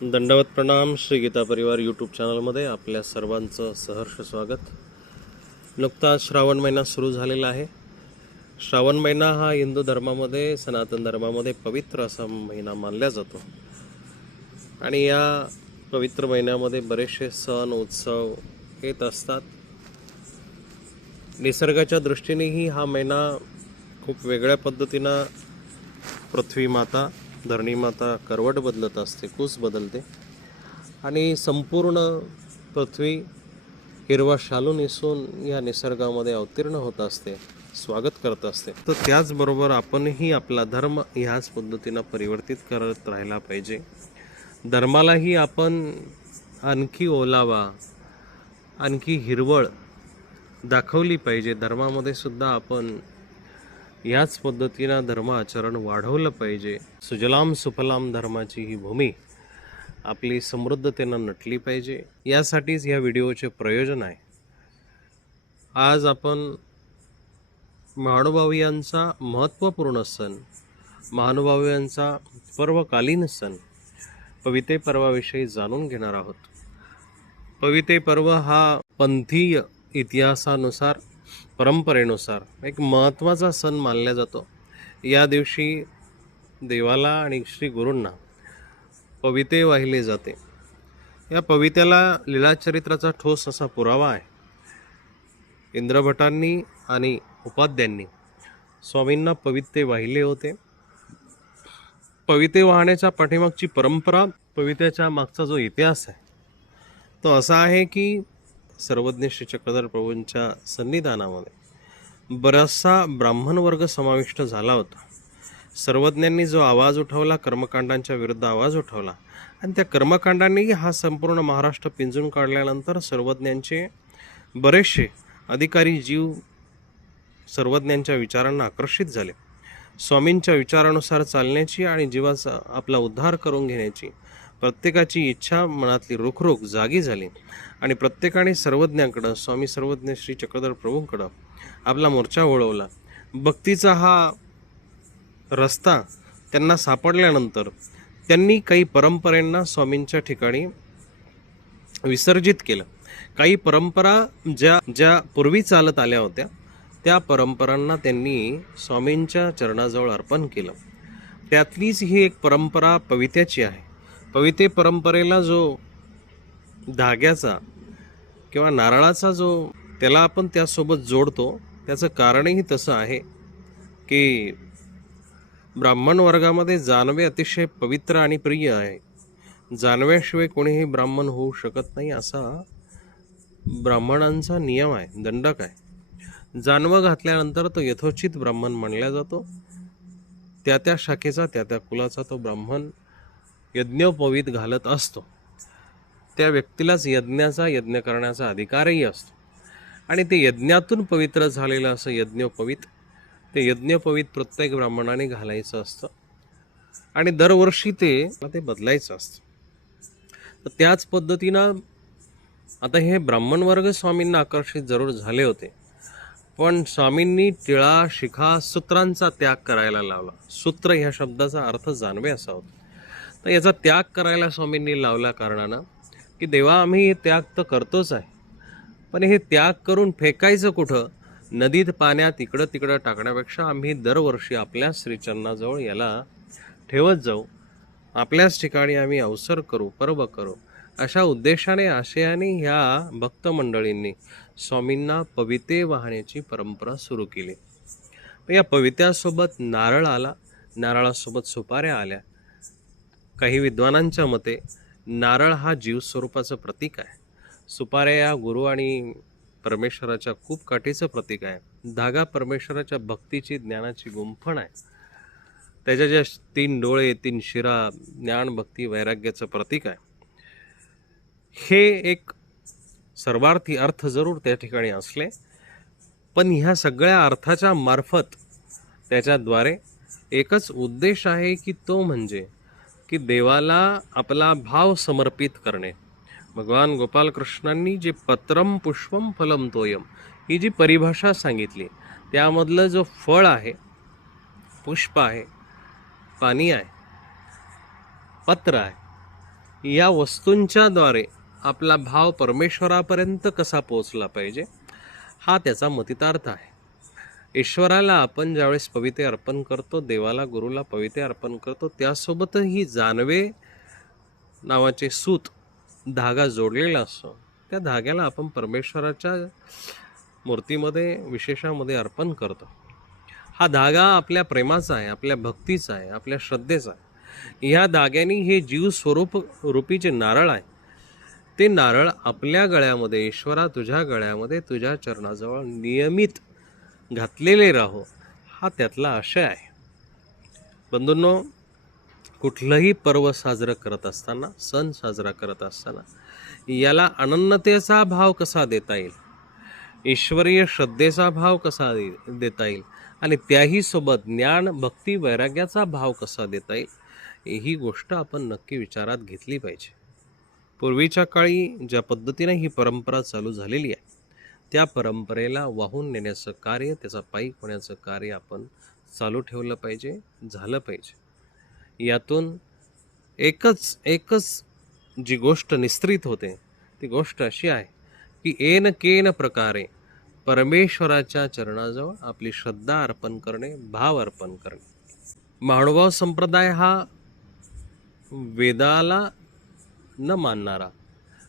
दंडवत प्रणाम. श्री गीता परिवार यूट्यूब चॅनलमध्ये आपल्या सर्वांचं सहर्ष स्वागत. नुकताच श्रावण महिना सुरू झालेला आहे. श्रावण महिना हा हिंदू धर्मामध्ये, सनातन धर्मामध्ये पवित्र असा महिना मानला जातो आणि या पवित्र महिन्यामध्ये बरेचसे सण उत्सव येत असतात. निसर्गाच्या दृष्टीनेही हा महिना खूप वेगळ्या पद्धतीनं पृथ्वी माता, धरणी माता करवट बदलत असते, कूस बदलते आणि संपूर्ण पृथ्वी हिरवा शालू नेसून या निसर्गामध्ये अवतीर्ण होत असते, स्वागत करत असते. तर त्याचबरोबर आपणही आपला धर्म ह्याच पद्धतीनं परिवर्तित करत राहायला पाहिजे. धर्मालाही आपण आणखी ओलावा, आणखी हिरवळ दाखवली पाहिजे. धर्मामध्ये सुद्धा आपण याच पद्धतीनं धर्म आचरण वाढवलं पाहिजे. सुजलाम सुफलाम धर्माची ही भूमी आपली समृद्धतेनं नटली पाहिजे. यासाठीच या व्हिडिओचे प्रयोजन आहे. आज आपण महानुभावियांचा महत्त्वपूर्ण सण, महानुभावियांचा पर्वकालीन सण पविते पर्वाविषयी जाणून घेणार आहोत. पविते पर्व हा पंथीय इतिहासानुसार, परंपरेनुसार एक महत्त्वाचा सण मानला जातो. या दिवशी देवाला आणि श्री गुरूंना पविते वाहिले जाते. या पवित्याला लीलाचरित्राचा ठोस असा पुरावा आहे. इंद्रभटांनी आणि उपाध्यांनी स्वामींना पविते वाहिले होते. पविते वाहण्याच्या पाठीमागची परंपरा, पवित्याच्या मागचा जो इतिहास आहे तो असा आहे की सर्वज्ञ श्री चक्रधर प्रभूंच्या सन्निधानामध्ये बराचसा ब्राह्मण वर्ग समाविष्ट झाला होता. सर्वज्ञांनी जो आवाज उठवला, कर्मकांडांच्या विरुद्ध आवाज उठवला आणि त्या कर्मकांडांनी हा संपूर्ण महाराष्ट्र पिंजून काढल्यानंतर सर्वज्ञांचे बरेचसे अधिकारी जीव सर्वज्ञांच्या विचारांना आकर्षित झाले. स्वामींच्या विचारानुसार चालण्याची आणि जीवाचा आपला उद्धार करून घेण्याची प्रत्येकाची इच्छा, मनातली रुखरुख जागी झाली आणि प्रत्येकाने सर्वज्ञांकडं, स्वामी सर्वज्ञ श्री चक्रधर प्रभूंकडं आपला मोर्चा वळवला. भक्तीचा हा रस्ता त्यांना सापडल्यानंतर त्यांनी काही परंपरेंना स्वामींच्या ठिकाणी विसर्जित केलं. काही परंपरा ज्या पूर्वी चालत आल्या होत्या त्या परंपरांना त्यांनी स्वामींच्या चरणाजवळ अर्पण केलं. त्यातलीच ही एक परंपरा पवित्याची आहे. पविते परंपरेला जो धाग्याचा किंवा नारळाचा जो त्याला आपण त्यासोबत जोडतो, त्याचं कारणही तसं आहे की ब्राह्मण वर्गामध्ये जानवे अतिशय पवित्र आणि प्रिय आहे. जानव्याशिवाय कोणीही ब्राह्मण होऊ शकत नाही असा ब्राह्मणांचा नियम आहे, दंडक आहे. जानवं घातल्यानंतर तो यथोचित ब्राह्मण मानला जातो. त्या शाखेचा, त्या कुलाचा तो ब्राह्मण यज्ञोपवीत घालत असतो. त्या व्यक्तीलाच यज्ञ करण्याचा अधिकारही असतो आणि ते यज्ञातून पवित्र झालेलं असं यज्ञोपवीत, ते यज्ञोपवीत प्रत्येक ब्राह्मणाने घालायचं असतं आणि दरवर्षी ते बदलायचं असतं. तर त्याच पद्धतीनं आता हे ब्राह्मण वर्ग स्वामींना आकर्षित जरूर झाले होते, पण स्वामींनी टिळा, शिखा, सूत्रांचा त्याग करायला लावला. सूत्र ह्या शब्दाचा अर्थ जानवे असा होता. तर याचा त्याग करायला स्वामींनी लावल्या कारणानं की देवा, आम्ही हे त्याग तर करतोच आहे, पण हे त्याग करून फेकायचं कुठं? नदीत, पाण्यात इकडं तिकडं टाकण्यापेक्षा आम्ही दरवर्षी आपल्या श्रीचरणाजवळ याला ठेवत जाऊ, आपल्याच ठिकाणी आम्ही अवसर करू, पर्व करू, अशा उद्देशाने, आशयाने ह्या भक्त मंडळींनी स्वामींना पविते वाहण्याची परंपरा सुरू केली. या पवित्यासोबत नारळ आला, नारळासोबत सुपाऱ्या आल्या. काही विद्वानांच्या मते नारळ हा जीवस्वरूपाचं प्रतीक आहे. सुपाऱ्या या गुरु आणि परमेश्वराच्या खूप काठीचं प्रतीक आहे. धागा परमेश्वराच्या भक्तीची, ज्ञानाची गुंफण आहे. त्याच्या ज्या 3 डोळे, 3 शिरा, ज्ञान, भक्ती, वैराग्याचं प्रतीक आहे. हे एक सर्वार्थी अर्थ जरूर त्या ठिकाणी असले, पण ह्या सगळ्या अर्थाच्या मार्फत त्याच्याद्वारे एकच उद्देश आहे की तो म्हणजे की देवाला आपला भाव समर्पित करणे. भगवान गोपालकृष्णांनी जे पत्रम पुष्पम फलम तोयम ही जी परिभाषा सांगितली, त्यामधलं जो फळ आहे, पुष्प आहे, पाणी आहे, पत्र आहे, या वस्तूंच्या द्वारे आपला भाव परमेश्वरापर्यंत कसा पोहोचला पाहिजे, हा त्याचा मतितार्थ आहे. ईश्वराला आपण ज्यावेळेस पवित्रे अर्पण करतो, देवाला गुरुला पवित्रे अर्पण करतो, त्यासोबतही जानवे नावाचे सूत धागा जोडलेला असतो. त्या धाग्याला आपण परमेश्वराच्या मूर्तीमध्ये विशेषामध्ये अर्पण करतो. हा धागा आपल्या प्रेमाचा आहे, आपल्या भक्तीचा आहे, आपल्या श्रद्धेचा आहे. ह्या धाग्याने हे जीव स्वरूप रूपी जे नारळ आहे, ते नारळ आपल्या गळ्यामध्ये, ईश्वरा तुझ्या गळ्यामध्ये तुझ्या चरणाजवळ नियमित घातलेले राहो, हा त्यातला आशय आहे. बंधूंनो, कुठलंही पर्व साजरं करत असताना, सण साजरा करत असताना याला अनन्यतेचा भाव कसा देता येईल, ईश्वरीय श्रद्धेचा भाव कसा देता येईल आणि त्याही सोबत ज्ञान भक्ती वैराग्याचा भाव कसा देता येईल, ही गोष्ट आपण नक्की विचारात घेतली पाहिजे. पूर्वीच्या काळी ज्या पद्धतीने ही परंपरा चालू झालेली आहे, त्या परंपरेला वाहून नेण्याचं कार्य, त्याचा पायी होण्याचं कार्य आपण चालू ठेवलं पाहिजे, झालं पाहिजे. यातून एकच जी गोष्ट निस्त्रित होते, ती गोष्ट अशी आहे की एन केन प्रकारे परमेश्वराच्या चरणाजवळ आपली श्रद्धा अर्पण करणे, भाव अर्पण करणे. महानुभाव संप्रदाय हा वेदाला न मानणारा,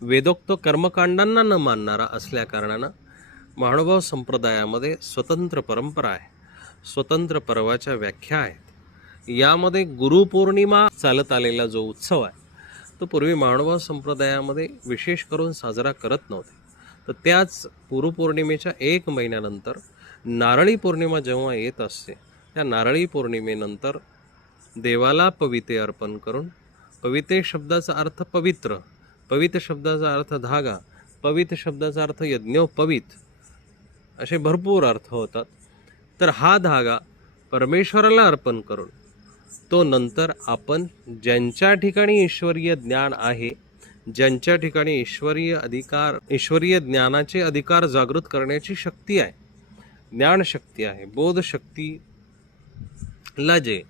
वेदोक्त कर्मकांडांना न मानणारा असल्या कारणानं महानुभाव संप्रदायामध्ये स्वतंत्र परंपरा आहे, स्वतंत्र पर्वाच्या व्याख्या आहेत. यामध्ये गुरुपौर्णिमा चालत आलेला जो उत्सव आहे, तो पूर्वी महानुभाव संप्रदायामध्ये विशेष करून साजरा करत नव्हते. तर त्याच गुरुपौर्णिमेच्या 1 महिन्यानंतर नारळी पौर्णिमा जेव्हा येत असते, त्या नारळी पौर्णिमेनंतर देवाला पवित्रे अर्पण करून, पवित्रे शब्दाचा अर्थ पवित्र, पवित्र शब्दाचा अर्थ धागा, पवित्र शब्दाचा अर्थ यज्ञोपवीत, असे भरपूर अर्थ होतात. तर हा धागा परमेश्वराला अर्पण करून तो नंतर आपण ज्यांच्या ठिकाणी ईश्वरीय ज्ञान आहे, ज्यांच्या ठिकाणी ईश्वरीय ज्ञानाचे अधिकार जागृत करण्याची शक्ती आहे, ज्ञानशक्ती आहे, बोधशक्तीला जे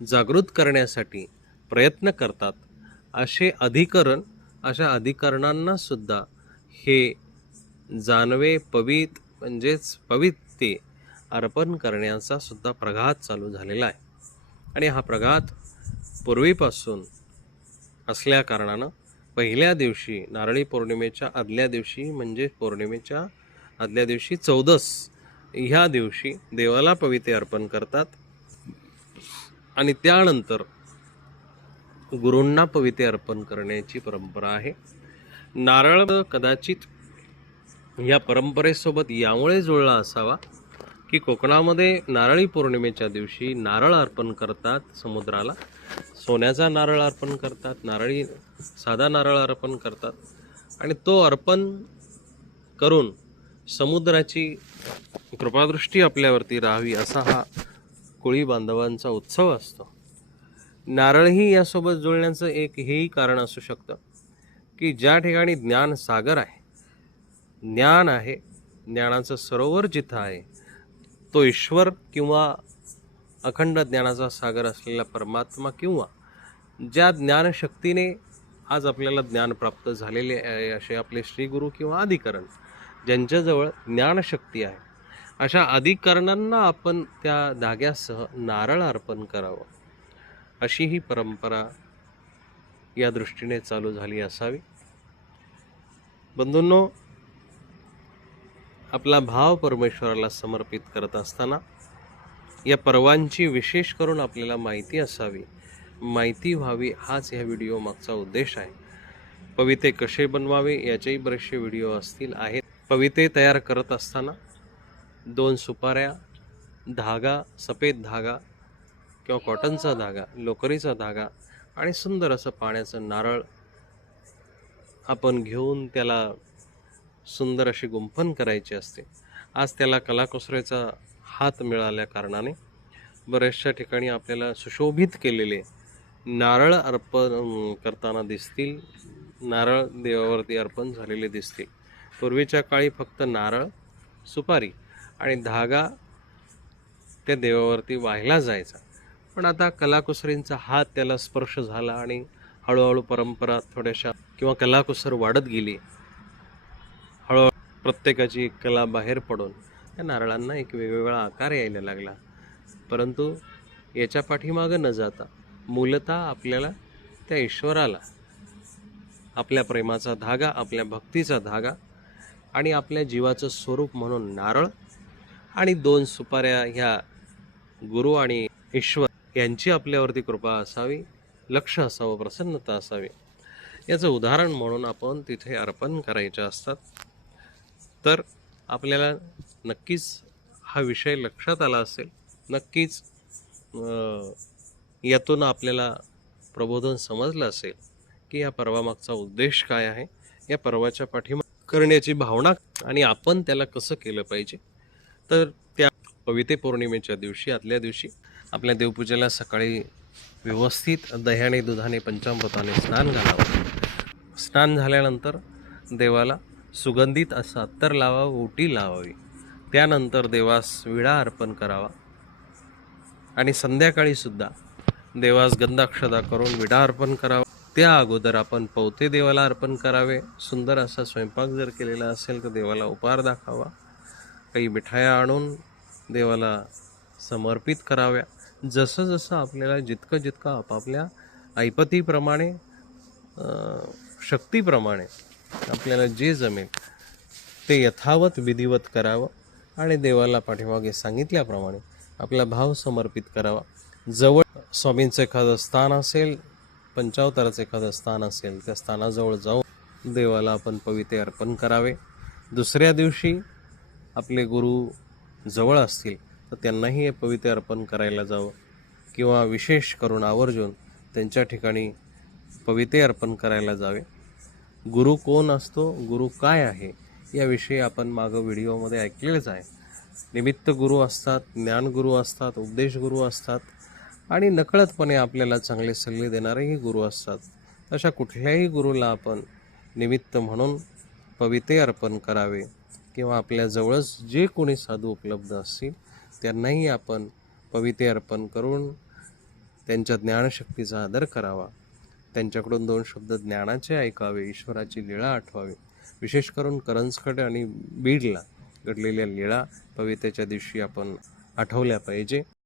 जागृत करण्यासाठी प्रयत्न करतात, अशा अधिकरणांना सुद्धा हे जानवे म्हणजेच पवित्रे अर्पण करण्याचा सुद्धा प्रघात चालू झालेला आहे. आणि हा प्रघात पूर्वीपासून असल्या कारणानं पहिल्या दिवशी, नारळी पौर्णिमेच्या आदल्या दिवशी, म्हणजे पौर्णिमेच्या आदल्या दिवशी 14 ह्या दिवशी देवाला पवित्रे अर्पण करतात आणि त्यानंतर गुरूंना पवित्रे अर्पण करण्याची परंपरा आहे. नारळ कदाचित या परंपरेसोबत यामुळे जुळला असावा की कोकणामध्ये नारळी पौर्णिमेच्या दिवशी नारळ अर्पण करतात समुद्राला, सोन्याचा नारळ अर्पण करतात, साधा नारळ अर्पण करतात आणि तो अर्पण करून समुद्राची कृपादृष्टी आपल्यावरती राहावी, असा हा कोळी बांधवांचा उत्सव असतो. नारळही यासोबत जुळण्याचं हेही कारण असू शकतं की ज्या ठिकाणी ज्ञान सागर आहे, ज्ञान आहे, ज्ञानाचं सरोवर जिथं आहे, तो ईश्वर किंवा अखंड ज्ञानाचा सागर असलेला परमात्मा किंवा ज्या ज्ञानशक्तीने आज आपल्याला ज्ञान प्राप्त झालेले आहे असे आपले श्रीगुरू किंवा अधिकरण, ज्यांच्याजवळ ज्ञानशक्ती आहे, अशा अधिकरणांना आपण त्या धाग्यासह नारळ अर्पण करावं, अशी ही परंपरा या दृष्टीने चालू झाली असावी. बंधूंनो, आपला भाव परमेश्वराला समर्पित करत असताना या पर्वांची विशेष करून आपल्याला माहिती असावी, माहिती व्हावी, हाच ह्या व्हिडिओ मागचा उद्देश आहे. पवित्रे कसे बनवावे याचेही बरेचसे व्हिडिओ आहेत. पवित्रे तयार करत असताना 2 सुपाऱ्या, धागा, सफेद धागा किंवा कॉटनचा धागा, लोकरीचा धागा आणि सुंदर असं पाण्याचं नारळ आपण घेऊन त्याला सुंदर अशी गुंफण करायची असते. आज त्याला कलाकुसरीचा हात मिळाल्या कारणाने बऱ्याचशा ठिकाणी आपल्याला सुशोभित केलेले नारळ अर्पण करताना दिसतील, नारळ देवावरती अर्पण झालेले दिसतील. पूर्वीच्या काळी फक्त नारळ, सुपारी आणि धागा त्या देवावरती वाहिला जायचा, पण आता कलाकुसरींचा हात त्याला स्पर्श झाला आणि हळूहळू परंपरा थोड्याशा किंवा कलाकुसर वाढत गेली. हळूहळू प्रत्येकाची कला बाहेर पडून त्या नारळांना एक वेगवेगळा आकार यायला लागला. परंतु याच्या पाठीमागं न जाता मूलतः आपल्याला त्या ईश्वराला आपल्या प्रेमाचा धागा, आपल्या भक्तीचा धागा आणि आपल्या जीवाचं स्वरूप म्हणून नारळ आणि 2 सुपाऱ्या ह्या गुरु आणि ईश्वर यांची आपल्यावरती कृपा असावी, लक्ष असावं, प्रसन्नता असावी, याचं उदाहरण म्हणून आपण तिथे अर्पण करायचे असतात. तर आपल्याला नक्कीच हा विषय लक्षात आला असेल. नक्कीच यातून आपल्याला प्रबोधन समजलं असेल की या पर्वामागचा उद्देश काय आहे, या पर्वाच्या पाठीमागे करण्याची भावना आणि आपण त्याला कसं केलं पाहिजे. तर त्या पवित्र पौर्णिमेच्या दिवशी, आदल्या दिवशी आपल्या देवपूजेला सकाळी व्यवस्थित दह्याने दुधाने पंचामृताने स्नान घालावं. स्नान झाल्यानंतर देवाला सुगंधित असं अत्तर लावावं, ओटी लावावी. त्यानंतर देवास विडा अर्पण करावा आणि संध्याकाळी सुद्धा देवास गंधाक्षदा करून विडा अर्पण करावा. त्या अगोदर आपण पवते देवाला अर्पण करावे. सुंदर असा स्वयंपाक जर केलेला असेल तर देवाला उपहार दाखवावा. काही मिठाया आणून देवाला समर्पित कराव्या. जसं जसं आपल्याला जितकं जितकं आपापल्या ऐपतीप्रमाणे, शक्तीप्रमाणे आपल्याला जे जमेल ते यथावत विधिवत करावं आणि देवाला पाठीमागे सांगितल्याप्रमाणे आपला भाव समर्पित करावा. जवळ स्वामींचं एखादं स्थान असेल, पंचावताराचं एखादं स्थान असेल, त्या स्थानाजवळ जाऊन देवाला आपण पवित्रे अर्पण करावे. दुसऱ्या दिवशी आपले गुरु जवळ असतील तर त्यांनाही हे पवित्रे अर्पण करायला जावं किंवा विशेष करून आवर्जून त्यांच्या ठिकाणी पवित्रे अर्पण करायला जावे. गुरु कोण असतो, गुरु काय आहे, याविषयी आपण मागं व्हिडिओमध्ये ऐकलेलंच आहे. निमित्त गुरु असतात, ज्ञानगुरू असतात, उपदेश गुरु असतात आणि नकळतपणे आपल्याला चांगले सल्ले देणारेही गुरु असतात. अशा कुठल्याही गुरुला आपण निमित्त म्हणून पवित्रे अर्पण करावे किंवा आपल्या जवळच जे कोणी साधू उपलब्ध असतील त्यांनाही आपण पवित्रे अर्पण करून त्यांच्या ज्ञानशक्तीचा आदर करावा. त्यांच्याकडून 2 शब्द ज्ञानाचे ऐकावे, ईश्वराची लीळा आठवावी. विशेष करून करंजखड आणि बीडला घडलेल्या लीळा पवित्रेच्या दिवशी आपण आठवल्या पाहिजे.